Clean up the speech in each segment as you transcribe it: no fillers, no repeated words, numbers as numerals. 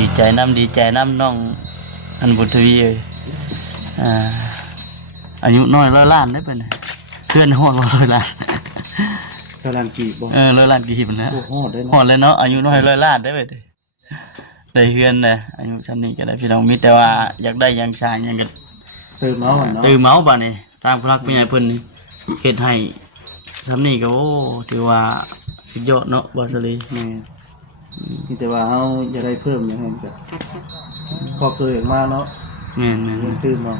ดีใจน้ำน้องอันบุตรวีอายุน้อย100 ล้านได้เป็นเพื่อนฮอด100 ล้าน100 ล้านกีบบ่100 ล้านกีบนะฮอดได้ฮอดเลยเนาะอายุน้อย100 ล้านได้เว้ยได้เพื่อนนะอายุชั้นนี้ก็ได้พี่น้องมีแต่ว่าอยากได้ยังชายังก็ตื่นเมาเนาะตื่นเมาบ่นี่ตามพลักผู้ใหญ่เพิ่นเฮ็ดให้ซ้ำนี้ก็โอ้ถือว่าสุดยอดเนาะบ่สลีแม่มีแต่ว่าเฮาจะได้เพิ่มอย่างนั้นก็พอเคยมาเนาะแม่นตื่นเนาะ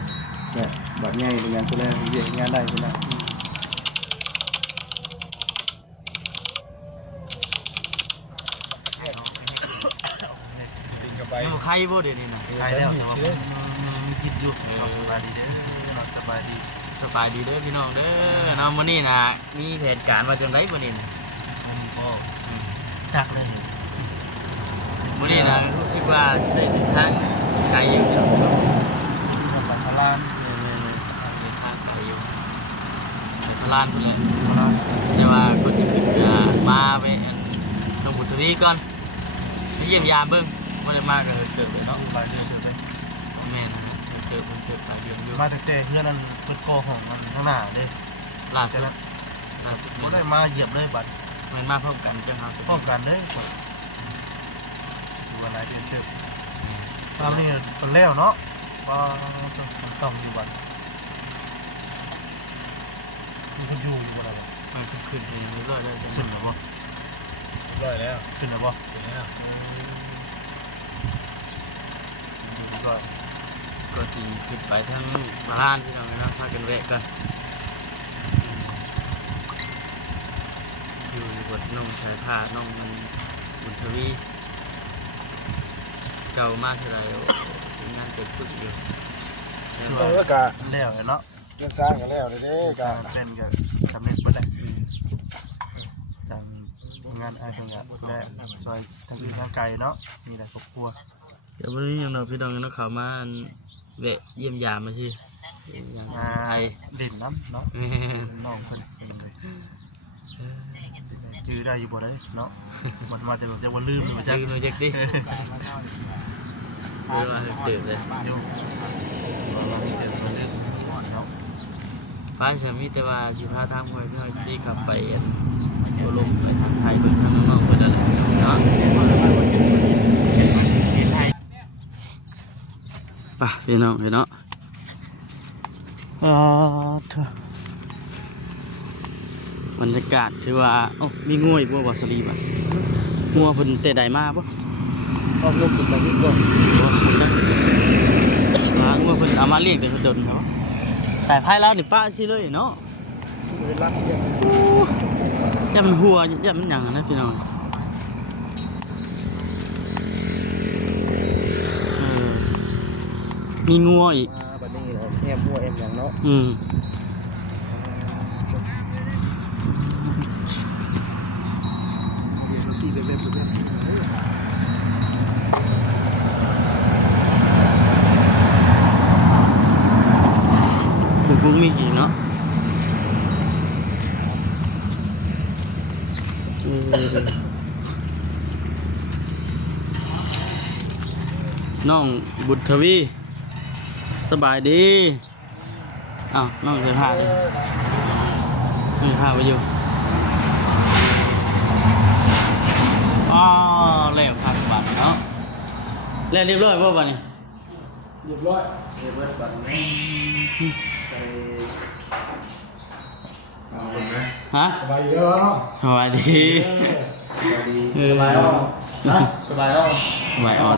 แต่บัดใหญ่เป็นงานตัวแรกเรียกงานได้พุ่นน่ะอยู่ใครบ่เดี๋ยวนี้นะใครแล้วแต่ว่ามีคิดอยู่สบายดีเด้อสบายดีเด้อพี่น้องเด้อเนาะมื้อนี้น่ะมีเหตุการณ์ว่าจังได๋มื้อนี้ก็จักเลยมื้อนี้น่ะรู้สึกว่าได้เดินทางไกลอยู่เนาะไปพลานทางไกลอยู่ไปพลานพุ่นเลยแต่ว่าคนที่ขึ้นมาไปตรงบุตรีก่อนไปเยี่ยมยามเบิ่งบ่ได้มาก็เกิดเลยเนาะหลายเดือนเลยแม่นเกิดหลายเดือนอยู่มาแต่เพื่อนนั่นเปิดคอของมันข้างหน้าเด้ล่าสุดบ่ได้มาเหยียบเลยบัดแม่นมาพร้อมกันจังครับพร้อมกันเลยหลายเดือนเติบตอนนี้มันแล้วเนาะว่ามันต้องอยู่บัดมีคนอยู่บ่ล่ะมันขึ้นเรื่อยๆเลยขึ้นแล้วบ่แล้วขึ้นแล้วบ่ก็สิขึ้นไปทั้งบ้านที่เราเนาะพากันแวะกันอยู่ในบทน้องชายผ้าน้องมันบุญทวีเก่ามากเท่าไรงานเกิดขึ้นอยู่แล้วก็แล้วเนาะเรื่องสร้างกันแล้วเลยเด้ก็เป็นกันทำเน็ตบ่ได้จังงานเพิ่นก็และซอยทางอื่นทางไกลเนาะมีแต่ครอบครัวเดี๋ยววันนี้ยังเราพี่น้องเนาะเขามาแวะเยี่ยมยามมาสิไทยดินน้ำเนาะน้องเพิ่นเลยจื้อได้อยู่บ่ได้เนาะมันมาแต่แบบจะว่าลืมเลยจักดิเวลาเติบเลยฟ้าฉันมีแต่ว่าสิพาทางห้วยน้อยที่ขับไปโอลมไปทางไทยเบิ่งทางน้องๆเพิ่นนั่นแหละเนาะป่ะพี่น้องเนาะบรรยากาศถือว่าโอ้มีงูอีกบ่สลีบ่งูเพิ่นเตะใดมาบ่ออกลมขึ้นมานิดบ่งูเพิ่นเอามาเลี้ยงแต่ดนเนาะสายพายเรานี่ป้าสิเลยเนาะอย่ามันหัวอย่ามันหยังนะพี่น้องมีงัวอีกบัดนี้แอมงัวแอมหยังเนาะบุ้งมีกี่เนาะน้องบุตรทวีสบายดีอ้าวน้องเคยพาเลยเคยพาไปอยู่อ๋อเล่นครับบัตรเนาะเล่นเรียบร้อยป่ะบัตรนี่เรียบร้อยบัตรนี้ฮะสบายดีแล้วเนาะสบายดีสบายอ่ะนะสบายอ่ะสบายอ่ะ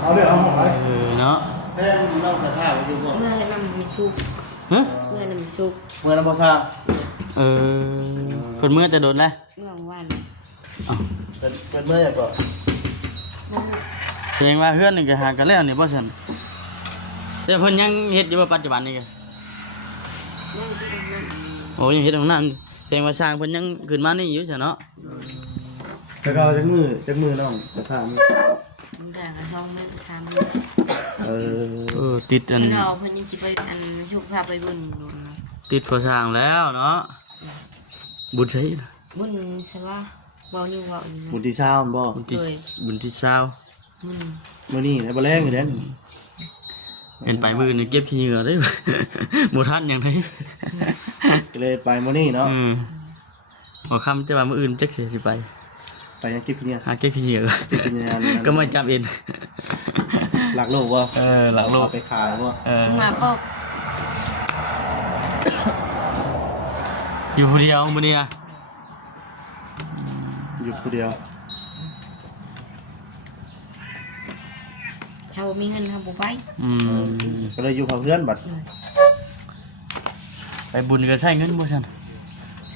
เอาเดี๋ยวเอาไปเนาะแม่เราจะท่าไปอยู่ก่อนเมื่อน้ำมีซุกเมื่อน้ำมีซุกเมื่อน้ำบ่ซาคนเมื่อจะโดนแล้วเมื่อวันเป็นเมื่ออย่างก่อนแสดงว่าเพื่อนนี่ก็หากันแล้วนี่บ่ซั่นแต่เพิ่นยังเฮ็ดอยู่ปัจจุบันนี่ก็โอ้ยังเฮ็ดของน้ำแสดงว่าสร้างเพิ่นยังขึ้นมานี่อยู่ซั่นเนาะแต่ก็จักมือน้องจะท่ามือด่ากับช่องนึง3มื้อติดอันเราเพิ่นยังสิไปอันสุขภาพไปบุญอยู่ติดพอสร้างแล้วเนาะบุญใช่บุญใช่ป่ะบ่อยู่บ่บุญที่เช้าบ่บุญที่เช้า มึง มื้อนี้ได้บ่แรงอยู่เด้น เป็นไปมื้อนี่เก็บขี้เหงื่อได้ บ่ทันหยังได ก็เลยไปมื้อนี้เนาะ บ่คำจะว่ามื้ออื่นจักสิไป ไปยังเก็บเนี่ย หาเก็บขี้เหงื่อ เก็บเนี่ย ก็มาจับเอ็น หลักโลกบ่ หลักโลก เอาไปขายบ่ มึงมาก็ อยู่คนเดียวมื้อนี้อ่ะ อยู่ผู้เดียว ถ้าบ่มีเงินทำบ่ไป ก็เลยอยู่กับเพื่อนบัด ไปบุญก็ใช้เงินบ่ซั่น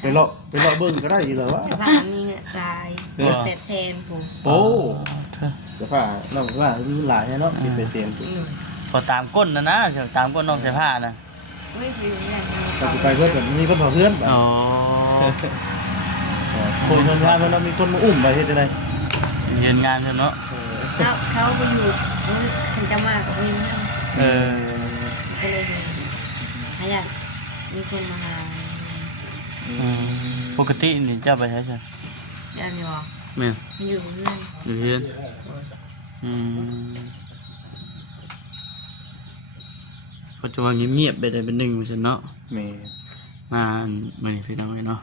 ไปเลาะเบิ่งก็ได้อีหรอวะ ถ้ามีเงินราย800,000ผม โอ้ เสื้อผ้าน้องว่ามีหลายเนาะมีเป็นเสียง พอตามก้นนะเสียงตามก้นน้องเสื้อผ้านะ เฮ้ยไปอย่าง ก็สิไปเพื่อนแบบมีคนเพื่อนบัด อ๋อ คนงานเพิ่นมีคนมาอุ้มไปเฮ็ดจังได๋ เรียนงานเถอะเนาะ เขาไปอยู่คันจะมากับมีเงิน ก็เลยถ้าอยากมีคนมาหา ปกตินี่เจ้าไปใช้ใช่ อยากอยู่ แม่น มันอยู่เพื่อน อยู่เรียนปัจจุบันเงียบๆไปได้เป็นหนึ่งซั่นเนาะ แม่ งานมื้อนี้พี่น้องเนาะ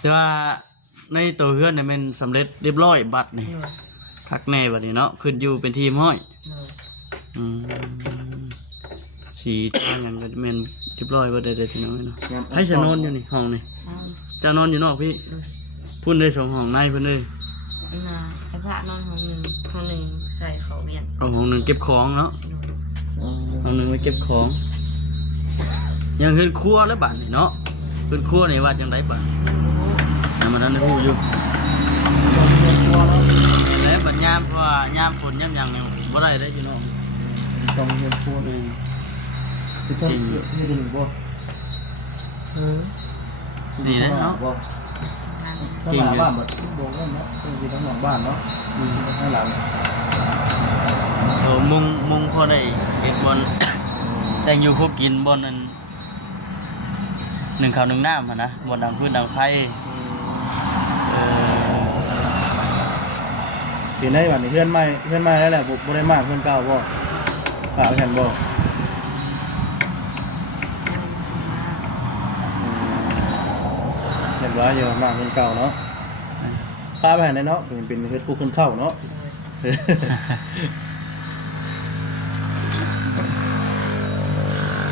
แต่ว่าในตัวเฮือนเนี่ยมันสำเร็จเรียบร้อยบัตรนี่คักแน่บัดนี้เนาะขึ้นอยู่เป็นทีมห้อยสีทางอย่างก็แม่นเรียบร้อยบ่ได้พี่น้องเนาะให้ฉันนอนอยู่นี่ห้องนี่จะนอนอยู่นอกพี่พุ่นได้2ห้องในเพิ่นเด้อ น่ะใช้ผ้านอนห้องหนึ่งใส่เขาเวียน เอาห้องหนึงเก็บของเนาะห้องหนึงไว้เก็บของยังขึ้นครัวแล้วบัดนี่เนาะขึ้นครัวนี่ว่าจังไดบัดยังบ่ทันได้ฮู้อยู่และบัดยามเพราะว่ายามฝนยามหยังนี่บ่ได้เด้พี่น้อง ต้องเงินพวกเลยคือต้องนี่ดูบ่ นี่แหละเนาะ บ่ต้องหลังบ้านบ่บ่เนาะต้องมีทั้งหลังบ้านเนาะทั้งหลัง มุงพอได้เก็บบอล แต่งอยู่พวกกินบอลนั้นหนึ่งข้าวหนึ่งน้ำหั่นนะบอลดังพื้นดังไฟ เห็นได้บัดนี้เพื่อนใหม่แล้วแหละบ่ได้มากเพื่อนเก่าบ่ฝากแผ่นบ่เรียบร้อยอยู่มากเพื่อนเก่าเนาะพาไปให้เนาะเป็นเฮ็ดคู่คนเข้าเนาะ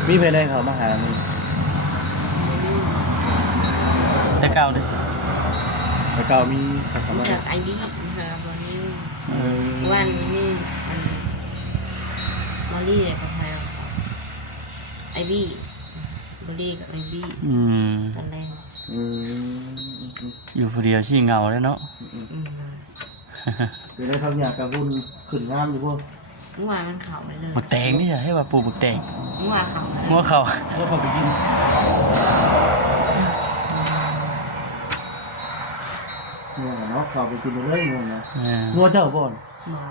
มีเพลงได้เขามาหามึง แต่เก่าเด้ แต่เก่ามีเขามา จากไอบีค่ะวันนี้วันนี้มอลลี่กับใครไอบีมอลลี่กับไอบีตอนแรก อยู่ผู้เดียวชี้เงาเลยเนาะ คือได้เขาอยากกับบุญขึ้นงามอยู่พวก เมื่อวานมันเข่าไปเลย บักแตงนี่ให้ว่าปลูกบักแตง เมื่อวานเข่าเลย งัวเขา เพื่อเขาไปกินงัวเนาะเขาไปกินเลยงัวนะงัวเจ้าบ่อน หมอ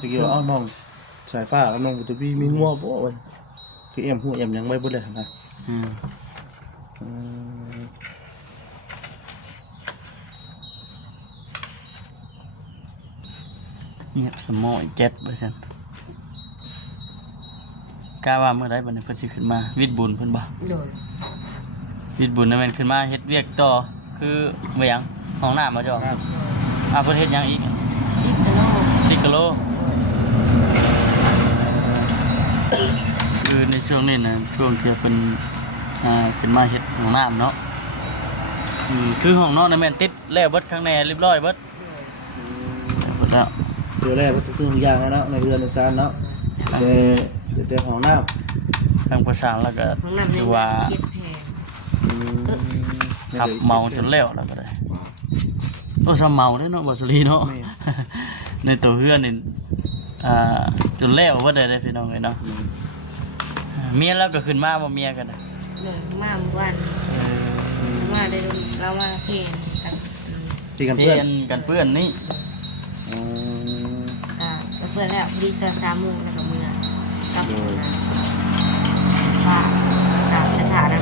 ตะกี้เอาน้องสายฟ้าเอาน้องบุตรพี่มีงัวบ่เว้ยคือเอ็มหัวเอ็มยังไม่เบ่เลยนะ เงียบสมอยเจ็ดเปอร์เซ็นต์กล้าว่าเมื่อไรบัดนี้เพิ่นสิขึ้นมาวิทย์บุญเพิ่นบ่ โดน วิทย์บุญนั่นแม่นขึ้นมาเฮ็ดเวียกต่อคือบ่หยังห้องน้ำบ่จ้ะเพิ่นเฮ็ดหยังอีก อิตาโล ติกโลคือในช่วงนี้นะช่วงที่เป็นเป็นมาเฮ็ดห้องน้ำเนาะคือห้องนอนน่ะแม่นติดแล้วเบิดข้างในเรียบร้อยเบิดหมดแล้ว เดี๋ยวแรกว่าทุกสิ่งทุกอย่างแล้วเนาะในเรือนในซานเนาะแต่ห้องน้ำ ทางประสานแล้วก็ ของน้ำใน คือ วั ว่า เก็บแพง ขับเมาจนแล้วก็ได้โอ้ซำเมาเด้อเนาะบ่สลีเนาะในตัวเฮือนนี่จนแล้วบ่ได้พี่น้องเอ้ยเนาะเมียแล้วก็ขึ้นมาบ่เมียกัน เลยมาเมื่อวันมาได้เรามาเพลงกัน ตีกัน เพื่ เพื่ อ อน นกันเพื่อนนี่ ก็เพื่อนแล้วดีตอน3 โมงแล้วก็มือกับป้ากับสถานะ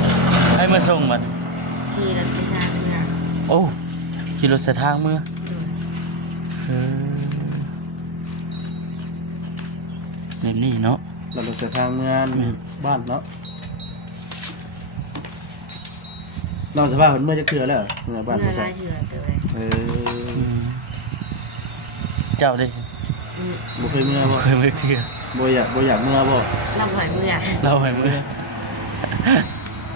ให้มาส่งมัน ที่เราเป็นทางเมื่อ โอ้ขี่รถสายทางมือ โ แบบนี้เนาะ เราจะทางงานบ้านเนาะเราสภาพเมื่อจะเกลือแล้วงานบ้าน เมื่อ ใช่ ลายเถื่อเตย เจ้าได้ บ่เคยเมื่อบ่ เคยไม่เที่ยว บ่อยากเมื่อบ่ เราหอยเมื่อ เราไปเมื่อ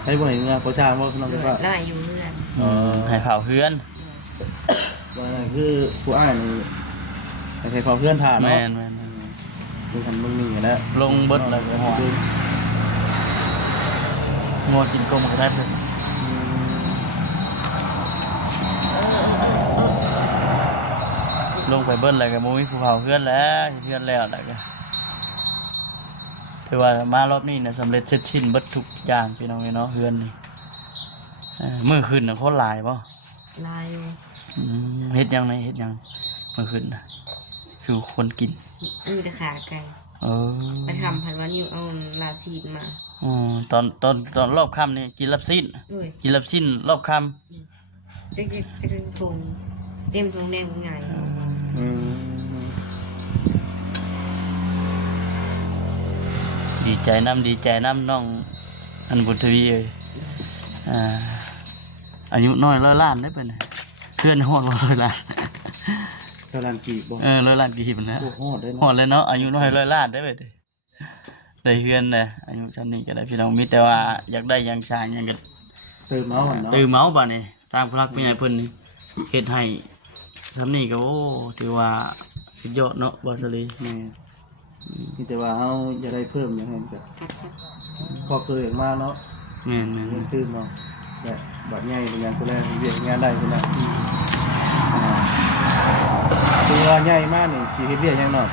ให้บ่ให้เมื่อเพราะสร้างบ่น้องสภาพ เราอายุเมื่อ ให้เผาเพื่อน ว่าคือผู้อ้ายนี่ให้ใครพอเพื่อนทาน แม เนาะ นแมน มึงทำมึงนี่แล้ว ลงเบิดเลยหัวงัวกินกลมก็ได้เลยลงไปเบิดอะไรกับมุ้ยภูเขาเพื่อนแล้วเพื่อนแล้วอะไรกันถือว่ามารอบนี้เนี่ยสำเร็จเสร็จสิ้นเบิดทุกอย่างพี่น้องเนาะเพื่อนนี่เมื่อคืนน่ะโคตรหลายป่ะ ลายอยู่ เฮ็ดยังไงเฮ็ดยังเมื่อคืนน่ะสู่คนกิน มีแต่ขาไก่ ไปทำพันวันอยู่เอาลาชีดมา ตอนรอบค่ำนี่กินลับสิ้น ด้วย กินลับสิ้นรอบค่ จะทงเต็มทงแดงง่าย ำดีใจน้ำน้องอันบุญทวีเอ้ยอายุน้อย100 ล้านได้เป็นเพื่อนฮอด100 ล้าน เท่านั้นกี่บ่ 100 ล้านกี่มันนะ โอ้โหได้ ฮอดเลยเนาะอายุน้อย100 ล้านได้เว้ยได้เฮือนเลยอายุชั้นนี้ก็ได้พี่น้องมีแต่ว่าอยากได้หยังสร้างหยังก็ เติมเมาส์เนาะ ตื่นเมาบ่นี่ตามผู้รักผู้ใหญ่เพิ่นนี่เฮ็ดให้สำนี้ก็โอ้ถือว่าสุดยอดเนาะบ่สลี แม่มีแต่ว่าเฮาจะได้เพิ่มอย่างนั้นก็พอเคยมาเนาะ แม่น เงินตื้มเนาะแบบบัดใหญ่เป็นงานผู้แรกเวียกงานได้พุ่นน่ะตัวใหญ่มากนี่สิเฮ็ดเวียกหยังเนาะ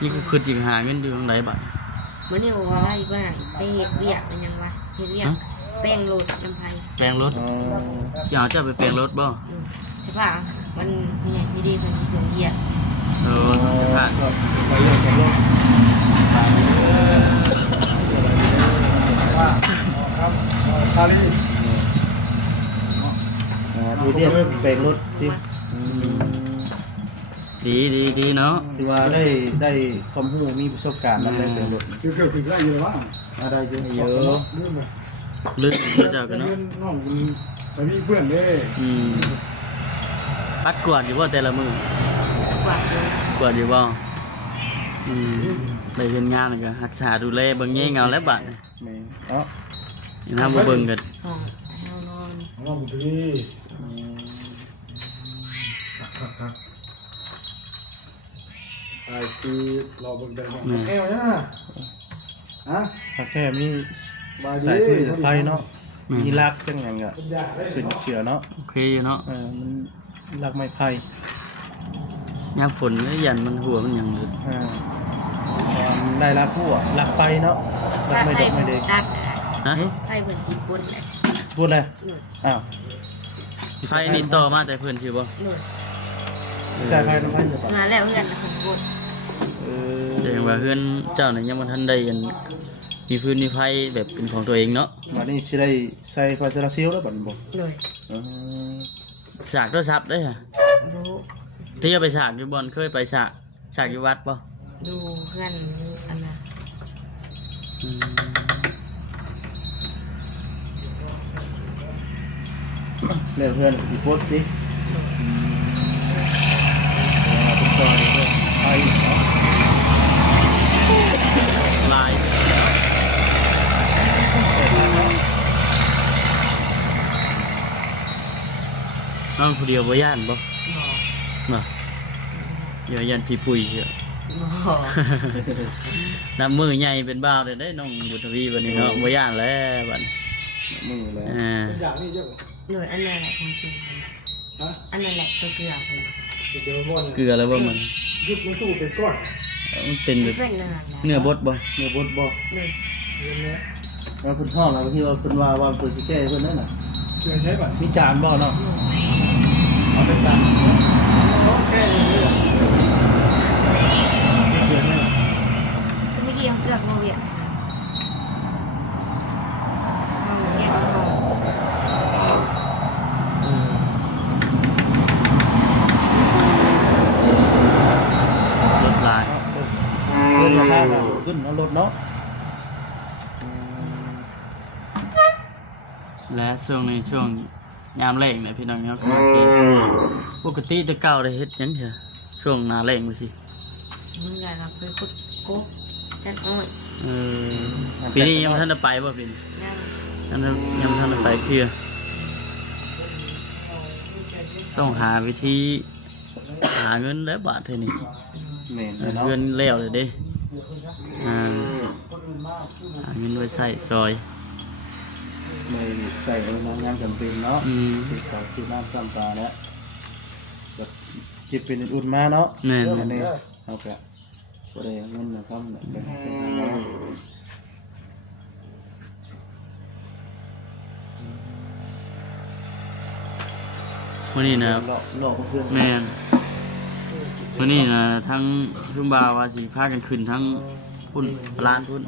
นี่ก็คือจิหาเงินอยู่ทางใดบัด ๆมันนี่ว่าไล่บ้าไปเฮ็ดเวียกเป็นยังวะเฮ็ดเวียกแป้งโรดลำไพ แปลงรถ อ๋อ สิเอาเจ้าไปแปลงรถบ่ ใช่ป่ะมันผู้ใหญ่ที่ดีคนที่ส่งเฮีย จะผ่าน ไปเรื่องกันลง ว่าครับคาลี ดูเรียกแปลงรถที่ ดีเนาะ ที่ว่าได้ความรู้มีประสบการณ์นำได้แปลงรถ คือเกิดขึ้นได้อยู่แล้ว ได้เยอะ ลืมเลย ลึกเจ้ากันเนาะ น้องไปมีเพื่อนเด้ ปัดกวาดอยู่บ่แต่ละมื้อก ว่าเลย กวาดอยู่บ่ได้เฮ็ดงานก็รักษาดูแลเบิ่งแยงเอาแล้วบัดนี่ แม่เนาะ นำบ่เบิ่งก็ ห้องเฮานอน น้องบุตรีไอ้คือรอเบิ่งได้บ่แก้วเนี่ยฮะ ถ้าแค่มี บาย สาย ดี คุยไฟเนาะมีรักจังหยังก็ เป็นยาได้ เป็นเชือเนาะ โอเคอยู่เนาะ มันรักไม้ไผ่ ยามฝนแล้วยันมันหัวมันหยังเลย ได้รักผู้อ่ะรักไฟเนาะรักไม่ ไพ่ เด็ก เพิ่ ไม่ น เด็ก ตัด ฮะ ไพ่เพิ่นสิปุ่นเลย พูดเลย หนึ่ง อ้าว ไฟนี่ต่อมาแต่เพิ่นสิบ่ หนึ่ง ใส่ไฟน้ำไผ่จะปะ มาแล้วเพื่อนของปุ่น แสดงว่าเฮือนเจ้านี่ยังบ่ทันได้อันมีพื้นมีไฟแบบเป็นของตัวเองเนาะ วันนี้สิได้ใส่ไฟโซลาร์เซลล์แล้วบัดนี้บ่ หนึ่ง ฉากโทรศัพท์เด้อ ดู ที่จะไปฉากอยู่บ่อนเคยไปฉากอยู่วัดบ่ ดูเพื่อนอันนั้น เล่นเพื่อนสิโพสต์สิเป็นซอยเพื่อนไฟเนาะ ลายน้องผู้เดียวบ่ย่านบ่ หมอ บ่อย่าย่านพี่ปุ้ยเชียว หมอ น้ำมือใหญ่เป็นบ้าวเลยได้น้องบุตรวีวันนี้เนาะบ่ย่านแล้วบัดนี้ มือแล้ว เป็นยานี่เจ้า หน่วยอันนั้นแหละของจริง ฮะ อันนั้นแหละตัวเกลือผม เดี๋ยวบ่น เกลือแล้วบ่มัน ยึดมันสู้เป็นก้อน มันเป็นแบบ เป็นนั่นแหละ เนื้อบดบ่ เนื้อบดบ่ หนึ่ง เรียนเนี้ย แล้วเพิ่นห้องแล้วที่ว่าเพิ่นว่าเพิ่นสิแก้เพิ่นนั่นน่ะ เชื่อใช้บัตร มีจานบ่เนาะเอาไปจาน โอเคเลย เดือนนึง ก็เมื่อกี้เขาเกลือโมเวียเอาเงี้ยเอา เ นเอารถเนาะ และช่วงนี้ช่วงยามแล้งเนี่ยพี่น้องเนาะก็สิปกติแต่เก่าได้เฮ็ดหยังเถอะช่วงหน้าแล้งว่าสิ มึงอยากไปขุดกบจัดอ้อย เออปีนี้ยังบ่ทันได้ไปบ่ปีนี้ ย่าง ยังบ่ทันได้ไปเทื่อต้องหาวิธีหาเงินแล้วบาทเท่านี้ แม่นเลยเนาะ เงินแล้วเลยเด้หาเงินไว้ใช้ซอย เลยใส่เอาน้ำยางจำเป็นเนาะ อืม คือของซื้อน้ำซ้ำปลาแล้วแบบจิบเป็นอุ่นๆมาเนาะ แน่น อันนี้เอาไปบ่ได้เงินนะครับเป็นทางเนาะ มื้อนี้นะ หลอกเพื่อน แม่นมื้อนี้นะทั้งชุมบาวว่าสิพากันขึ้นทั้งพุ่นร้านพุ่น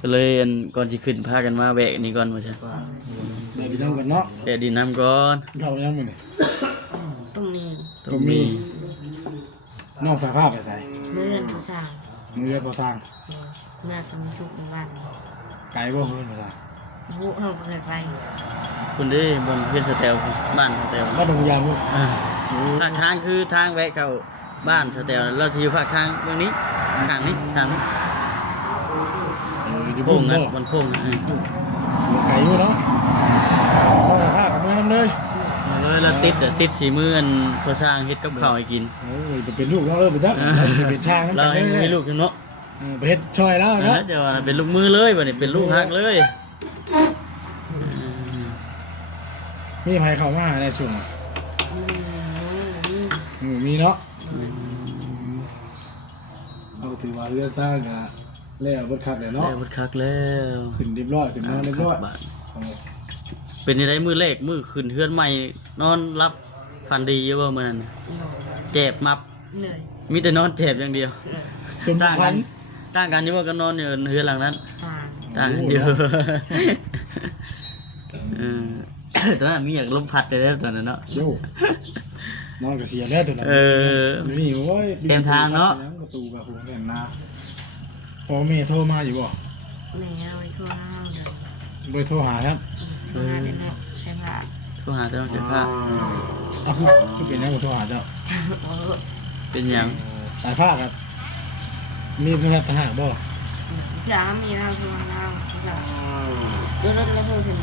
ก็เลยอันก่อนสิขึ้นพากันมาแวะนี่ก่อนว่าซั่น เดี๋ยวไปทำกันเนาะ แวะดินน้ำก่อน เข้ายังมื้อนี้ ตรงนี้ ก็มีน้องสาภาพไปใส่ เมื่อนผู้สาว มือเรียนพอสร้าง เมื่อก็มีสุขในบ้าน ไกลบ่เพิ่นพอสร้าง ผู้เฮาเคยไป คุณเด้บนเพื่อนสแตลบ้านสแตล บ้านดงยางบ่ ภาคทางคือทางแวะเข้าบ้านสแตลเราจะอยู่ภาคทางเรื่องนี้ทางนี้ทางนี้ อยู่ โค้ พุ่ ง น นะ บ่ มันโค้งนะ ไกลอยู่เนาะน้องสาภาพกับมือนำเลย เลยเราติดสีมืออันพอสร้างเฮ็ดกับข้าวให้กิน โอ้ยจะเป็นลูกเราเลยไปจักจะเป็นช่างนำ เรา กัน ให้ เลย มีลูกเนาะ ไปเฮ็ดช่วยแล้วเนาะ เดี๋ยวเป็นลูกมือเลยบัดนี้เป็นลูกฮักเลย มีไผเข้ามาในช่วง มี มีเนาะเอาถือว่าเรื่องสร้างก็แล้วเบิดคักเลยเนาะ แล้วบดคักแล้ว ขึ้นเรียบร้อยขึ้นมาเรียบร้อย เป็นยังไงมือแรกมือขึ้นเฮือนใหม่นอนรับฝันดีอยู่บ่มื้อนั้นเจ็บมับ เหนื่อย มีแต่นอนเจ็บอย่างเดียว จน ต่าง พั กัน นต่างกันอยู่ว่าก็นอนอยู่เฮือนหลังนั้น ต่าง ต่างกันเยอะตอนนั้นมีอยากลมพัดเลยนะตอนนั้นเนาะ โย่นอนก็เสียแล้วตัวนั้น นี่โอ้ย เต็มทางเนาะ ประตูกับหัวแน่นนาพอแม่โทรมาอยู่บ่ แม่เอาไปทั่วห้างเด้อ เบอร์โทรหาครับ ทั่วห้างเด้อเนาะใช่ป่ะ โทรหาเจ้าเก็บผ้า อ่ะคือเป็นยังบ่โทรหาเจ้า เป็นหยัง สายฟ้ากับมีโทรศัพท์ต่างหากบ่ เผื่อมีเราทั่วห้างเผื่อรถแล้วโทรถึง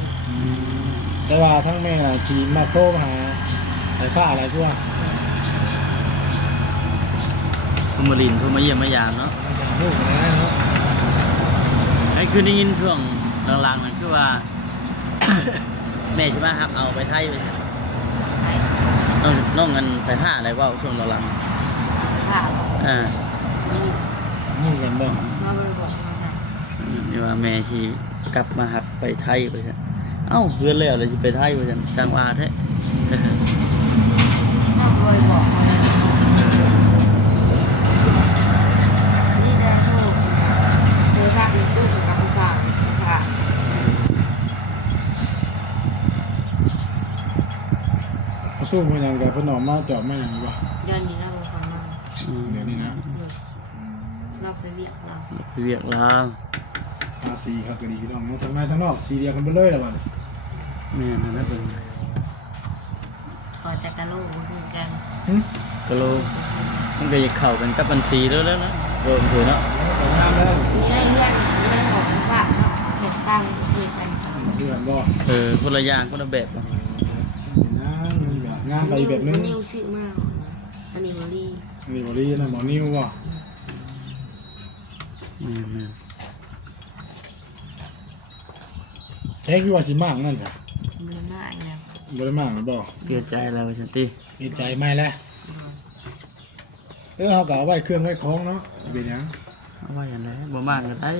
แต่ว่าทั้งแม่น่ะชีมาโทรมาหาสายฟ้าอะไรพวก โทรมาลินโทรมาเยี่ยมมายามเนาะ อยากลูกนะเนาะ ไอ้คือได้ยินช่วงหลังๆนั่นคือว่า แม่ใช่ไหมครับเอาไปไทยไป ไป น้องเงินใส่ผ้าอะไรว่าช่วงหลัง ผ่า ๆอ่า ลูกกันบ่ มาบริบอกมาใช่ นี่ว่าแม่ชีกลับมาหักไปไทยไปซั่นเอ้าเพื่อนแล้วเลยสิไปไทยไปซั่นจังว่าแท้ มาบริบอกมานี่ได้โทรโทรศัพท์อยู่ซื้อกับผู้ฝากค่ะ ประตูมันยังกับเพิ่นออกมาจอดแม่นี่บ่ เดือนนี้เราบอกฟังมา เดี๋ยวนี้นะ เราไปเวียกเรา ไปเวียกลาว ภาษีครับก็ดีพี่น้องทั้งในทั้งนอกสีเดียวกันไปเลยล่ะบัดนี้ แม่นั่นนะเป็น ขอจักรโลกก็คือกัน กะโลมันก็อยากเข้ากันกับบัญชีแล้วนะโดนถือเนาะ แต่งานแล้ว มีได้เลื่อนมีได้หอกฝากเนาะเห็นตั้งคือกัน เดือนบ่ คนละอย่างคนละแบบอะ งานไปแบบนึง นิวซื้อมากอันนี้บอลี่ นี่บ่ดีนะหมอนิวบ่ แม่ ใช้คือว่าสิมากนั่นจ้ะ บริมาอีกแล้ว บ่ได้มากหรือบ่ เปลี่ยนใจแล้วฉันติ ดีใจไหมแหละเฮาก็เอาไว้เครื่องไว้ของเนาะเป็นหยัง เอาไว้อย่างไรบ่มากก็ได้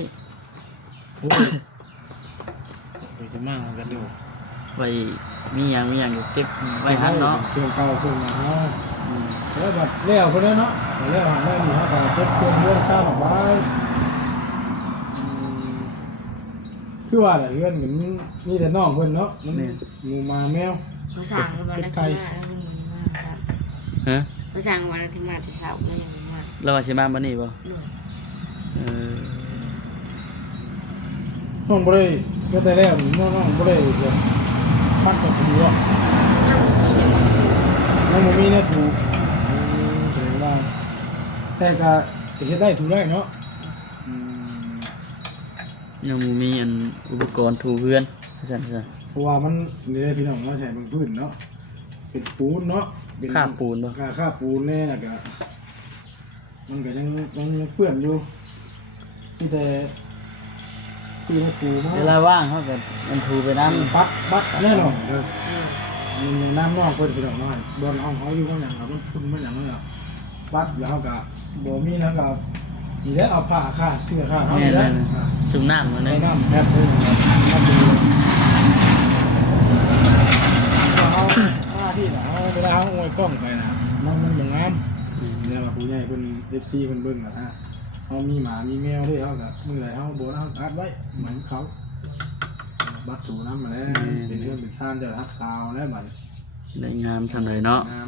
โอ้ยไปสิมากกันดู ไว้มีอย่างอยู่เก็บไว้หันเนาะ เครื่องเก่าเครื่องใหม่เนาะแล้วบัดแล้วเพิ่นแล้วเนาะแล้วหันได้นี่เฮาก็เฮ็ดเครื่องเรือนซ่าออกไว้คือว่าน่ะเรือนมันมีแต่น้องเพิ่นเนาะมันหมู่หมาแมว ภาษาวันละที่มาแล้วมันมากครับ ฮะ ภาษาวันละที่มาที่เสาร์แล้วยังมา เราว่าสิมามื้อนี้บ่ หน่วย เออ น้องบ่ได้ก็แต่แล้วนี่น้องบ่ได้จะปัดกับถูอ่ะน้องบ่มีเนี่ยถูแสดงว่าแต่ก็เฮ็ดได้ถูได้เนาะ ยังบ่มีอันอุปกรณ์ถูเพื่อนซั่น เพราะว่ามันนี่ได้พี่น้องเนาะใช้บางพื้นเนาะเป็นปูนเนาะเป็น ค่าปูนบ่ ค่าปูนแน่น่ะก็มันก็ยังเปื้อนอยู่มีแต่ที่มาถูมา เวลาว่างเขาก็มันถูไปนำ ปัดแน่นอนเด้อมันน้ำนอกเพิ่นพี่น้องเนาะบนห้องเขาอยู่ข้างหลังครับมันฝุ่นมันหยังนั่นน่ะปัดแล้วเขาก็บ่มีแล้วก็นี่แหละเอาผ้าค่าเสื้อค่าเขานี่แหละ จุ่มน้ำมัน ใส่ เลย น้ำแพทย์เลยครับน้ำดีเขาหน้าที่นะเขาเวลาเขาโอยกล้องไปนะมันบ่งามเนี่ยว่าผู้ใหญ่เพิ่น FC เพิ่นเบิ่งนะฮะเขามีหมามีแมวด้วยเขาก็มื้อใดเขาบ่เขาอัดไว้เหมือนเขาบัดถูน้ำมาแล้วเป็นเรื่องเป็นซ่านจะรักษาแล้วบัด ได้งามซั่นเลยเนาะ น้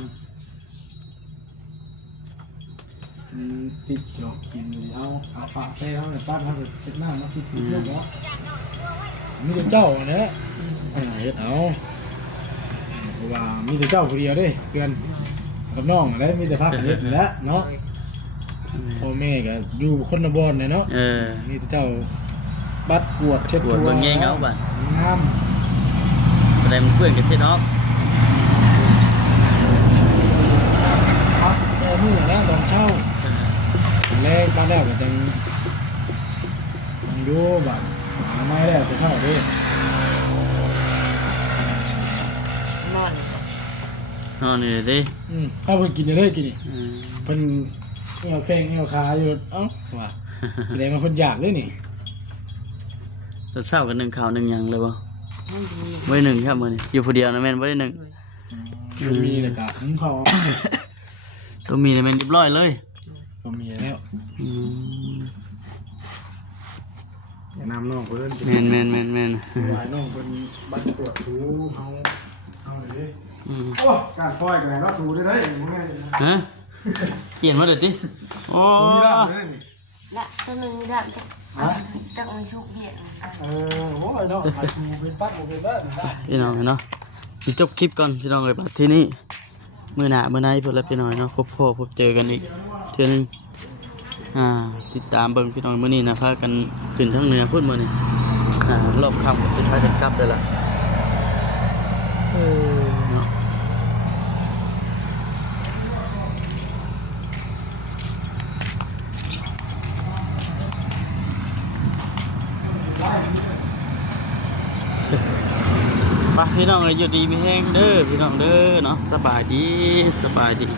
ำติดดอกกินอยู่เอาฝาแค่เขาเนี่ยปัดเขาก็เช็ดหน้ามาติดเรื่องเนาะมีแต่เจ้าเนี่ยเฮ็ดเอาเพราะว่ามีแต่เจ้าคนเดียวเด้เพื่อนกับน้องอะไรมีแต่พักเฮ็ดนี่แหละเนาะพ่อแม่ก็อยู่คนละบ่อนเนี่ยเนาะมีแต่เจ้าบัดกวดเช็ด ปวดเบิ่งแยงเอาบัด งาม แสดงมันเปื้อนก็เช็ดออก พักแต่มื้อนะตอนเช้าแรกบ้านแล้วก็จังอยู่บัดหาไม้แล้วแต่เช้าเด้ นอน นอนนี่เด้ เอาไปกินเลยกินนี่ อืม เพิ่นเหี่ยวแข้งเหี่ยวขาอยู่เอ้าว่าแสดงว่าเพิ่นอยากเลยนี่ ตอนเช้าก็นึ่งข้าวนึ่งหยังเลยบ่ มันจะมี บ่ได้นึ่งครับมื้อนี้อยู่ผู้เดียวนะแม่นบ่ได้นึ่ง มันมีแล้วก็หุงข้าว ต้องมีแม่นเรียบร้อยเลย ก็มีแล้ว อืม น้ำน้องเพิ่น แม่น หลายน้องเพิ่นบัดตรวจถูเอาเลย อืม โอ้การฟอยกันแล้วถูได้ได้บ่ได้ ฮะเปลี่ยนมาเด้อติโอ้ มีลาบเลยนี่ ละตัวหนึงดับจักไม่ชุกเบียด โอ้ยเนาะมาถูเป็นปัดบ่เป็นเด้อได้ พี่น้องเนาะสิจบคลิปก่อนพี่น้องเอ้ยบัดที่นี้มื้อหน้ามื้อไหนพุ่นแล้วพี่น้องเนาะพบเจอกันอีกเทื่อนึงติดตามเบิ่งพี่น้องมื้อนี้นะพากันขึ้นทางเหนือพุ่นมื้อนี้รอบค่ำก็สิพากันกลับได้ล่ะเนาะไปพี่น้องเอ้ยอยู่ดีมีแฮงเด้อพี่น้องเด้อเนาะสบายดี